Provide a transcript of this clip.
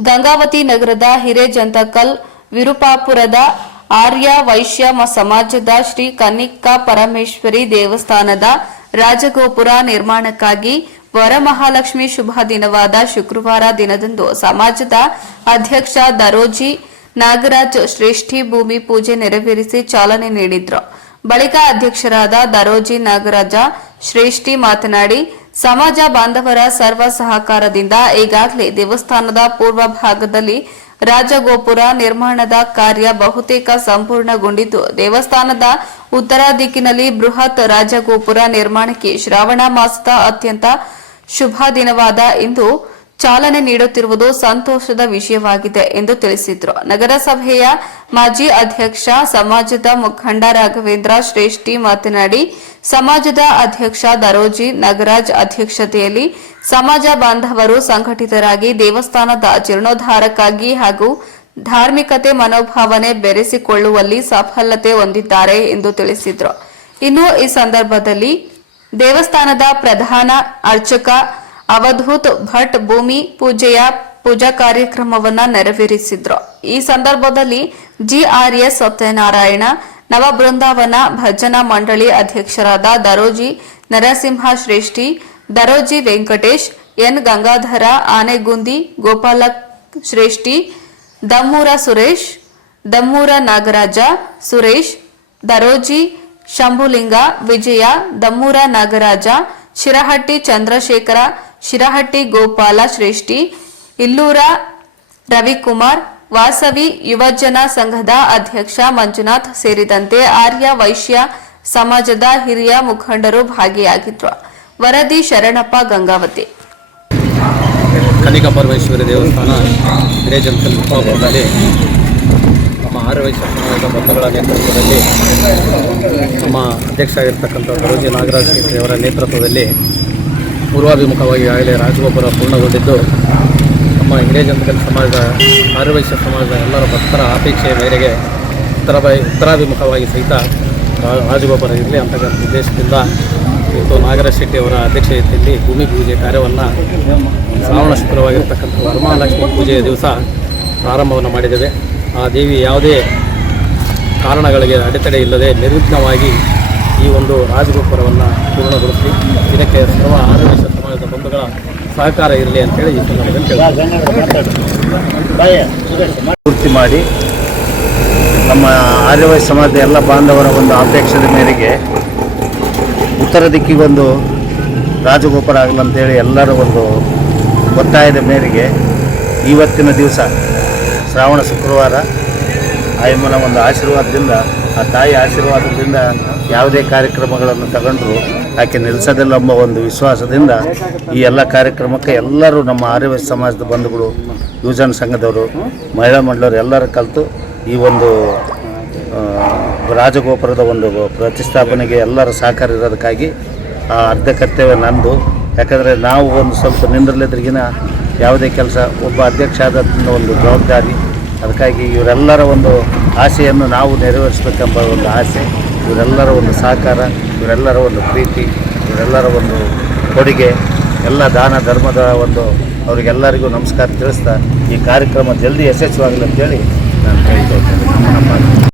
ಗಂಗಾವತಿ ನಗರದ ಹಿರೇಜಂತಕಲ್, ವಿರುಪಾಪುರದ ಆರ್ಯ ವೈಶ್ಯ ಸಮಾಜದ ಶ್ರೀ ಕನ್ನಿಕಾ ಪರಮೇಶ್ವರಿ ದೇವಸ್ಥಾನದ ರಾಜಗೋಪುರ ನಿರ್ಮಾಣಕ್ಕಾಗಿ ವರಮಹಾಲಕ್ಷ್ಮಿ ಶುಭ ದಿನವಾದ ಶುಕ್ರವಾರ ದಿನದಂದು ಸಮಾಜದ ಅಧ್ಯಕ್ಷ ದರೋಜಿ ನಾಗರಾಜ್ ಶ್ರೇಷ್ಠಿ ಭೂಮಿ ಪೂಜೆ ನೆರವೇರಿಸಿ ಚಾಲನೆ ನೀಡಿದ್ರು. ಬಳಿಕ ಅಧ್ಯಕ್ಷರಾದ ದರೋಜಿ ನಾಗರಾಜ ಶ್ರೇಷ್ಠಿ ಮಾತನಾಡಿ ಸಮಾಜ ಬಾಂಧವರ ಸರ್ವ ಸಹಕಾರದಿಂದ ಈಗಾಗಲೇ ದೇವಸ್ಥಾನದ ಪೂರ್ವ ಭಾಗದಲ್ಲಿ ರಾಜಗೋಪುರ ನಿರ್ಮಾಣದ ಕಾರ್ಯ ಬಹುತೇಕ ಸಂಪೂರ್ಣಗೊಂಡಿದ್ದು, ದೇವಸ್ಥಾನದ ಉತ್ತರ ದಿಕ್ಕಿನಲ್ಲಿ ಬೃಹತ್ ರಾಜಗೋಪುರ ನಿರ್ಮಾಣಕ್ಕೆ ಶ್ರಾವಣ ಮಾಸದ ಅತ್ಯಂತ ಶುಭ ದಿನವಾದ ಇಂದು ಚಾಲನೆ ನೀಡುತ್ತಿರುವುದು ಸಂತೋಷದ ವಿಷಯವಾಗಿದೆ ಎಂದು ತಿಳಿಸಿದರು. ನಗರಸಭೆಯ ಮಾಜಿ ಅಧ್ಯಕ್ಷ, ಸಮಾಜದ ಮುಖಂಡ ರಾಘವೇಂದ್ರ ಶ್ರೇಷ್ಠಿ ಮಾತನಾಡಿ, ಸಮಾಜದ ಅಧ್ಯಕ್ಷ ದರೋಜಿ ನಗರಾಜ್ ಅಧ್ಯಕ್ಷತೆಯಲ್ಲಿ ಸಮಾಜ ಬಾಂಧವರು ಸಂಘಟಿತರಾಗಿ ದೇವಸ್ಥಾನದ ಜೀರ್ಣೋದ್ಧಾರಕ್ಕಾಗಿ ಹಾಗೂ ಧಾರ್ಮಿಕತೆ ಮನೋಭಾವನೆ ಬೆರೆಸಿಕೊಳ್ಳುವಲ್ಲಿ ಸಫಲತೆ ಹೊಂದಿದ್ದಾರೆ ಎಂದು ತಿಳಿಸಿದರು. ಇನ್ನು ಈ ಸಂದರ್ಭದಲ್ಲಿ ದೇವಸ್ಥಾನದ ಪ್ರಧಾನ ಅರ್ಚಕ ಅವಧೂತ್ ಭಟ್ ಭೂಮಿ ಪೂಜೆಯ ಪೂಜಾ ಕಾರ್ಯಕ್ರಮವನ್ನ ನೆರವೇರಿಸಿದ್ರು. ಈ ಸಂದರ್ಭದಲ್ಲಿ ಜಿಆರ್ಎಸ್ ಸತ್ಯನಾರಾಯಣ, ನವ ಬೃಂದಾವನ ಭಜನಾ ಮಂಡಳಿ ಅಧ್ಯಕ್ಷರಾದ ದರೋಜಿ ನರಸಿಂಹ ಶ್ರೇಷ್ಠಿ, ದರೋಜಿ ವೆಂಕಟೇಶ್, ಎನ್ ಗಂಗಾಧರ ಆನೆಗುಂದಿ, ಗೋಪಾಲ ಶ್ರೇಷ್ಠಿ, ದಮ್ಮೂರ ಸುರೇಶ್, ದಮ್ಮೂರ ನಾಗರಾಜ ಸುರೇಶ್, ದರೋಜಿ ಶಂಭುಲಿಂಗ, ವಿಜಯ, ದಮ್ಮೂರ ನಾಗರಾಜ, ಶಿರಹಟ್ಟಿ ಚಂದ್ರಶೇಖರ ಶಿರಹಟ್ಟಿ, ಗೋಪಾಲ, ಶ್ರೇಷ್ಠಿ, ಇಲ್ಲೂರ, ರವಿಕುಮಾರ್, ವಾಸವಿ, ಯುವಜನ ಸಂಘದ ಅಧ್ಯಕ್ಷ ಮಂಜುನಾಥ್ ಸೇರಿದಂತೆ ಆರ್ಯ ವೈಶ್ಯ ಸಮಾಜದ ಹಿರಿಯ ಮುಖಂಡರು ಭಾಗಿಯಾಗಿದ್ರು. ವರದಿ ಶರಣಪ್ಪ ಗಂಗಾವತಿ. ಕನಿಕಾ ಪರಮೇಶ್ವರಿ ದೇವಸ್ಥಾನ ಹಿರೇಜಂಕಲ್ ನಮ್ಮ ನಮ್ಮ ಆರ್ಯವೈಶ್ಯ ಸಮಾಜದ ಬಂಧುಗಳ ನೇತೃತ್ವದಲ್ಲಿ ನಮ್ಮ ಅಧ್ಯಕ್ಷ ಆಗಿರ್ತಕ್ಕಂಥ ಸರೋಜಿ ನಾಗರಾಜ್ ಅವರ ನೇತೃತ್ವದಲ್ಲಿ ಪೂರ್ವಾಭಿಮುಖವಾಗಿ ಆಗಲೇ ರಾಜಗೋಪುರ ಪೂರ್ಣಗೊಂಡಿದ್ದು, ನಮ್ಮ ಹಿರೇಜಂಕಲ್ ಸಮಾಜದ ಆರ್ಯವೈಶ್ಯ ಸಮಾಜದ ಎಲ್ಲರ ಭಕ್ತರ ಅಪೇಕ್ಷೆಯ ಮೇರೆಗೆ ಉತ್ತರ ಉತ್ತರಾಭಿಮುಖವಾಗಿ ಸಹಿತ ರಾಜಗೋಪುರ ಇರಲಿ ಅಂತಕ್ಕಂಥ ಉದ್ದೇಶದಿಂದ ಇವತ್ತು ನಾಗರಾಜ್ ಶೆಟ್ಟಿ ಅವರ ಅಧ್ಯಕ್ಷತೆಯಲ್ಲಿ ಭೂಮಿ ಪೂಜೆ ಕಾರ್ಯವನ್ನು ಶ್ರಾವಣ ಶುಕ್ರವಾಗಿರ್ತಕ್ಕಂಥ ವರಮಹಾಲಕ್ಷ್ಮಿ ಪೂಜೆಯ ದಿವಸ ಪ್ರಾರಂಭವನ್ನು ಮಾಡಿದ್ದೇವೆ. ಆ ದೇವಿ ಯಾವುದೇ ಕಾರಣಗಳಿಗೆ ಅಡೆತಡೆ ಇಲ್ಲದೆ ನಿರ್ವಿಘ್ನವಾಗಿ ಈ ಒಂದು ರಾಜಗೋಪುರವನ್ನು ಪೂರ್ಣಗೊಳಿಸಿ ಇದಕ್ಕೆ ಸರ್ವ ಆರೋಗ್ಯ ಸಮಾಜದ ಬಂಧುಗಳ ಸಹಕಾರ ಇರಲಿ ಅಂತೇಳಿ ಈ ಸಂದರ್ಭದಲ್ಲಿ. ಪೂರ್ತಿ ಮಾಡಿ ನಮ್ಮ ಆರ್ಯವೈ ಸಮಾಜದ ಎಲ್ಲ ಬಾಂಧವರ ಒಂದು ಅಪೇಕ್ಷದ ಮೇರೆಗೆ ಉತ್ತರ ದಿಕ್ಕಿಗೊಂದು ರಾಜಗೋಪುರ ಆಗಲಂತೇಳಿ ಎಲ್ಲರ ಒಂದು ಒತ್ತಾಯದ ಮೇರೆಗೆ ಇವತ್ತಿನ ದಿವಸ ಶ್ರಾವಣ ಶುಕ್ರವಾರ ಆಯಮ್ಮನ ಒಂದು ಆಶೀರ್ವಾದದಿಂದ ಆ ತಾಯಿ ಆಶೀರ್ವಾದದಿಂದ ಯಾವುದೇ ಕಾರ್ಯಕ್ರಮಗಳನ್ನು ತಗೊಂಡ್ರು, ಆಕೆ ನಿಲ್ಲಿಸೋದಿಲ್ಲ ಎಂಬ ಒಂದು ವಿಶ್ವಾಸದಿಂದ ಈ ಎಲ್ಲ ಕಾರ್ಯಕ್ರಮಕ್ಕೆ ಎಲ್ಲರೂ ನಮ್ಮ ಆರ್ಯವೇ ಸಮಾಜದ ಬಂಧುಗಳು, ಯುವಜನ ಸಂಘದವರು, ಮಹಿಳಾ ಮಂಡಳರು ಎಲ್ಲರೂ ಕಲಿತು ಈ ಒಂದು ರಾಜಗೋಪುರದ ಒಂದು ಪ್ರತಿಷ್ಠಾಪನೆಗೆ ಎಲ್ಲರ ಸಹಕಾರ ಇರೋದಕ್ಕಾಗಿ ಆ ಅರ್ಧ ಕರ್ತವ್ಯ ನಂದು. ಯಾಕಂದರೆ ನಾವು ಒಂದು ಸ್ವಲ್ಪ ನಿಂದ್ರಲಿದ್ರಿಗಿನ ಯಾವುದೇ ಕೆಲಸ, ಒಬ್ಬ ಅಧ್ಯಕ್ಷ ಆದ ಒಂದು ಜವಾಬ್ದಾರಿ, ಅದಕ್ಕಾಗಿ ಇವರೆಲ್ಲರ ಒಂದು ಆಸೆಯನ್ನು ನಾವು ನೆರವೇರಿಸಬೇಕೆಂಬ ಒಂದು ಆಸೆ, ಇವರೆಲ್ಲರ ಒಂದು ಸಹಕಾರ, ಇವರೆಲ್ಲರ ಒಂದು ಪ್ರೀತಿ, ಇವರೆಲ್ಲರ ಒಂದು ಕೊಡುಗೆ, ಎಲ್ಲ ದಾನ ಧರ್ಮದ ಒಂದು ಅವರಿಗೆಲ್ಲರಿಗೂ ನಮಸ್ಕಾರ ತಿಳಿಸ್ತಾ ಈ ಕಾರ್ಯಕ್ರಮ ಜಲ್ದಿ ಯಶಸ್ವಿಯಾಗಲಿ ಅಂತೇಳಿ ನಾನು ಕೇಳ್ತಾ ಇದ್ದೇನೆ